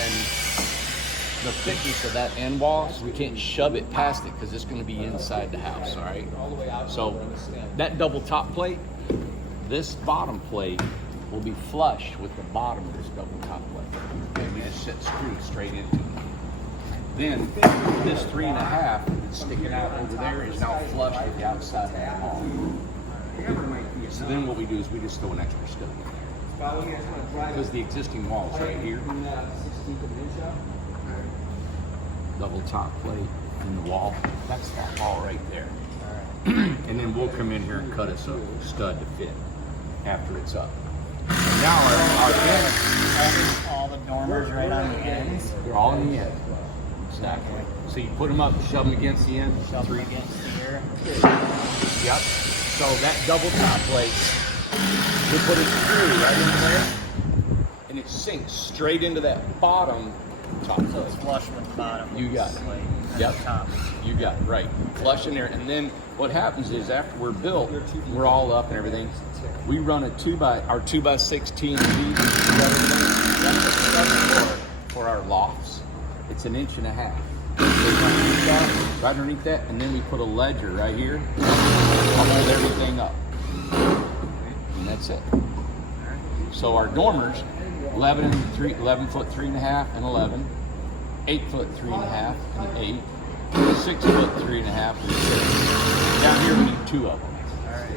and the thickness of that end wall, so we can't shove it past it because it's going to be inside the house, all right? So that double top plate, this bottom plate will be flush with the bottom of this double top plate. Okay, we just set screws straight into it. Then this 3.5 that's sticking out over there is now flush with the outside of the wall. So then what we do is we just throw an extra stud in there. Because the existing wall is right here. Double top plate in the wall. That's that wall right there. And then we'll come in here and cut us a stud to fit after it's up. And now our ends, all the dormers right on the ends. they're all in the end. Exactly. So you put them up, shove them against the end. Shove them against here. Yep. So that double top plate, we put a screw right in there, and it sinks straight into that bottom top plate. So it's flush with the bottom. You got it. Plate and Yep. the top. You got it, right. Flush in there. And then what happens is after we're built, we're all up and everything, we run a 2x16 feet for our lofts. It's 1.5 inches. Right underneath that, and then we put a ledger right here. I'll hold everything up. And that's it. So our dormers, 11 foot 3.5 and 11, 8 foot 3.5 and 8, 6 foot 3.5 and 6. Down here we need 2 of them.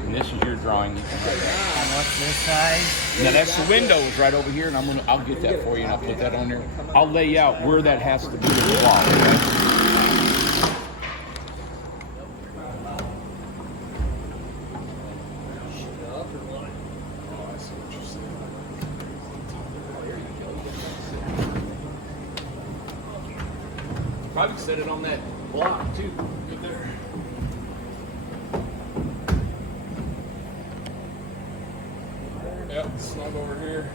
And this is your drawing. And what's this side? Now that's the windows right over here, and I'll get that for you, and I'll put that on there. I'll lay out where that has to be in the wall. Okay? Probably set it on that block too. Good there. Yep, snug over here.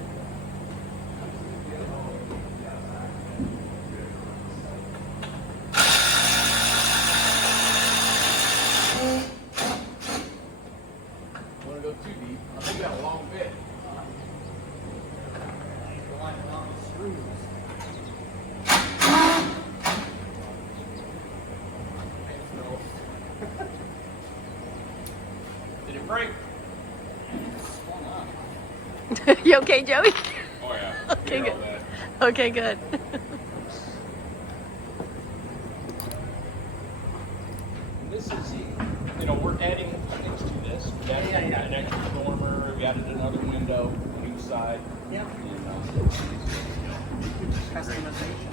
Want to go too deep? I think got a long bit. Did it break? You okay, Joey? Oh yeah. Okay, good. Okay, good. This is, we're adding things to this. We added an extra dormer, we added another window, new side. Yep. And, Customization,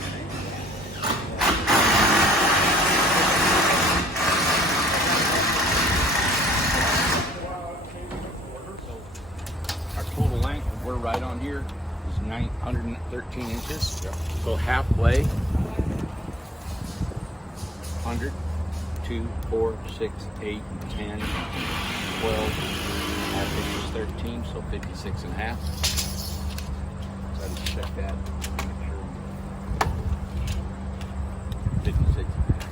our total length, we're right on here, is 913 inches. So halfway, 100, 2, 4, 6, 8, 10, 12, half inch is 13, so 56 and a half. So I just check that. Make sure. 56 and a half.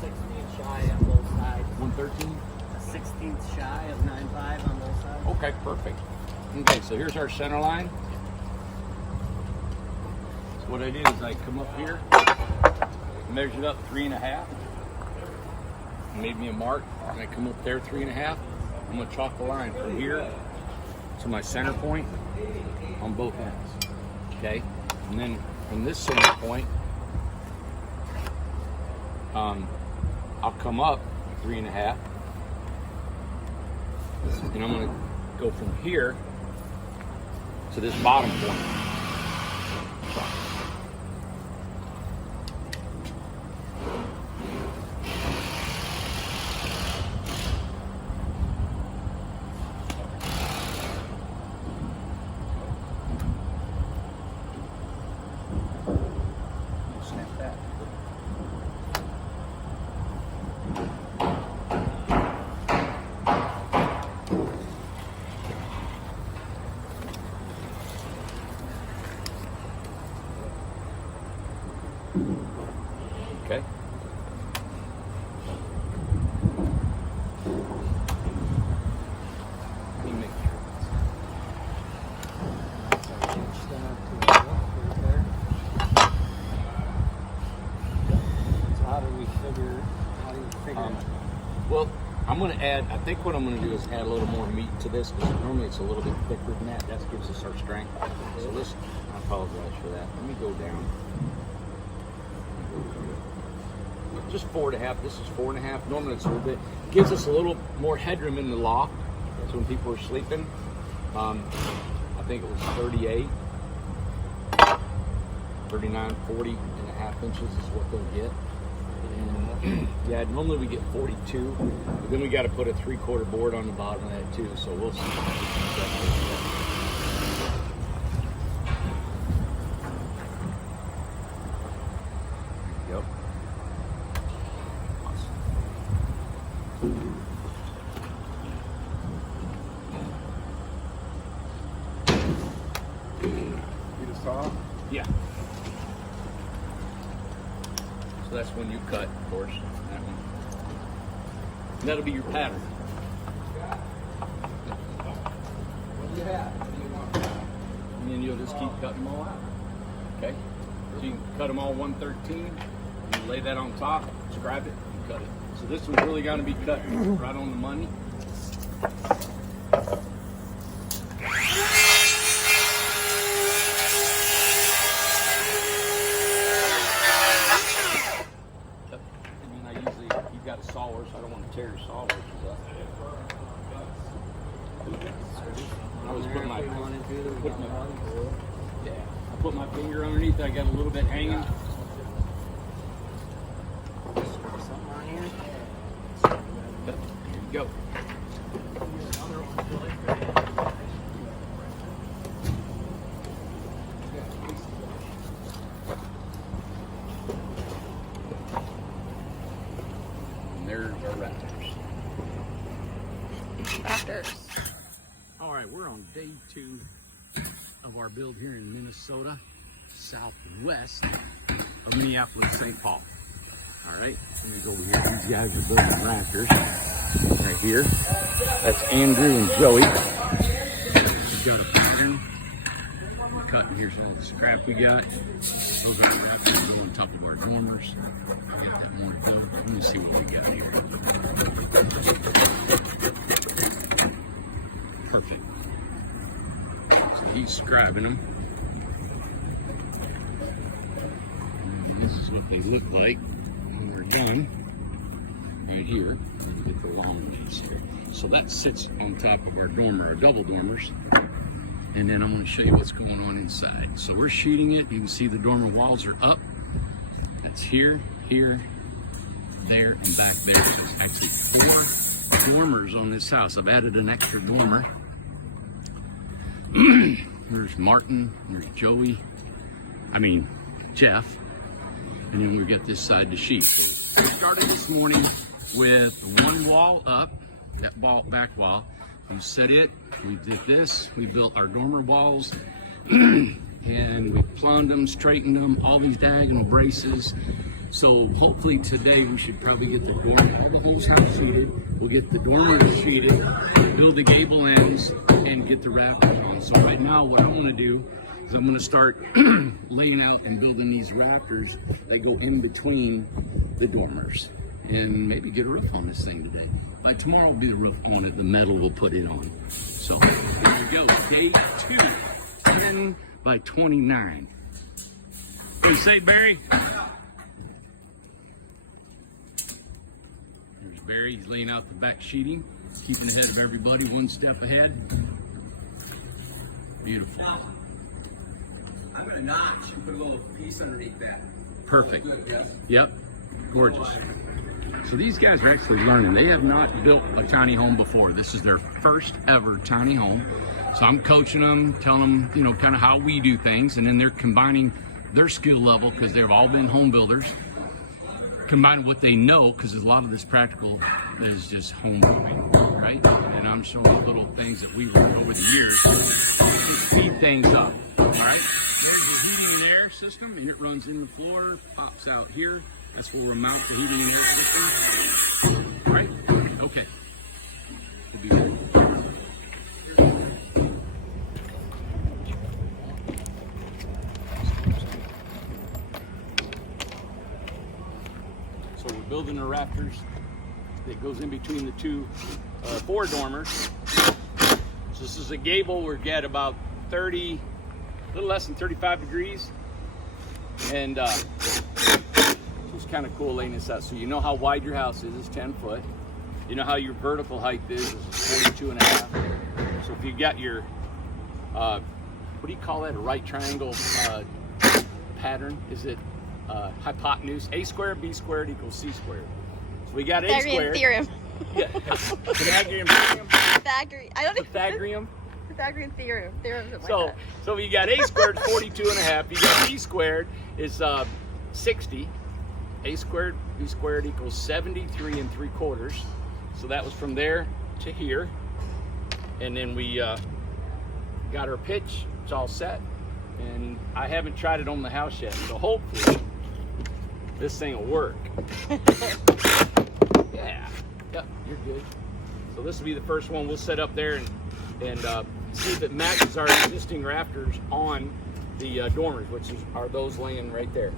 16th shy on both sides. 113? 16th shy of 9.5 on both sides. Okay, perfect. Okay, so here's our center line. So what I do is I come up here, measured up 3.5, made me a mark, and I come up there 3.5. I'm gonna chalk the line from here to my center point on both ends. Okay, and then from this center point, I'll come up 3.5, and I'm gonna go from here to this bottom point. Snap that. Okay. Let me make sure. I'm gonna add, I think what I'm gonna do is add a little more meat to this, because normally it's a little bit thicker than that. That gives us our strength. So this, I apologize for that. Let me go down. Just 4.5, this is 4.5. Normally it's a little bit, gives us a little more headroom in the loft. So when people are sleeping, I think it was 38, 39, 40.5 inches is what they'll get. And yeah, normally we get 42, but then we got to put a 3/4 board on the bottom of that too. So we'll see. Yep. You just saw? Yeah. So that's when you cut, of course. That one. And that'll be your pattern. What do you have? What do you want? And then you'll just keep cutting them all out. Okay? So you can cut them all 113. You lay that on top, scribe it, and cut it. So this one's really got to be cut right on the money. Sawers, I don't want to tear your sawers up. I was putting my, yeah, I put my finger underneath. I got a little bit hanging. Something on here. There you go. There's our rafters. Rafters. All right, we're on day 2 of our build here in Minnesota, southwest of Minneapolis, St. Paul. All right, let me go over here. These guys are building rafters right here. That's Andrew and Joey. We've got a pattern. We're cutting. Here's all the scrap we got. Those are the rafters that go on top of our dormers. I got that more built. Let me see what we got here. Perfect. So he's scribing them. And this is what they look like when we're done. Right here. Let me get the long piece here. So that sits on top of our dormer, our double dormers. And then I'm going to show you what's going on inside. So we're sheeting it. You can see the dormer walls are up. That's here, here, there, and back there. So it's actually 4 dormers on this house. I've added an extra dormer. There's Martin, there's Joey, Jeff, and then we got this side to sheet. So we started this morning with 1 wall up, that back wall. We set it, we did this, we built our dormer walls, and we plumbed them, straightened them, all these diagonal braces. So hopefully today we should probably get the dormer, all the whole house sheeted. We'll get the dormers sheeted, build the gable ends, and get the rafters on. So right now what I'm going to do is I'm going to start laying out and building these rafters that go in between the dormers, and maybe get a roof on this thing today. By tomorrow will be the roof on it, the metal will put it on. So here we go, day 2, 10’x29. What do you say, Barry? There's Barry, he's laying out the back sheeting, keeping ahead of everybody, 1 step ahead. Beautiful. Now, I'm going to notch and put a little piece underneath that. Perfect. Good, yes. Yep, gorgeous. So these guys are actually learning. They have not built a tiny home before. This is their first ever tiny home. So I'm coaching them, telling them, you know, kind of how we do things, and then they're combining their skill level, because they've all been home builders, combine what they know, because a lot of this practical is just home building, right? And I'm showing them little things that we've learned over the years to speed things up. All right, there's the heating and air system, and it runs in the floor, pops out here. That's where we'll mount the heating and air system. All right, okay. We'll be ready. So we're building the rafters. that goes in between the two four dormers. So this is a gable. We're at about 30, a little less than 35 degrees. And it's kind of cool laying this out. So you know how wide your house is, it's 10 foot. You know how your vertical height is 42 and a half. So if you got your, what do you call that, a right triangle pattern? Is it hypotenuse? A squared, B squared equals C squared. So we got A squared. Theorem. Yeah. Pythagorean theorem. Pythagorean. I don't know. Pythagorean. Pythagorean theorem. Something So, like that. so you got A squared 42 and a half. You got B squared is 60. A squared, B squared equals 73 3/4. So that was from there to here. And then we got our pitch. It's all set. And I haven't tried it on the house yet. So hopefully this thing will work. Yeah. Yep, you're good. So this will be the first one we'll set up there and see if it matches our existing rafters on the dormers, which are those laying right there.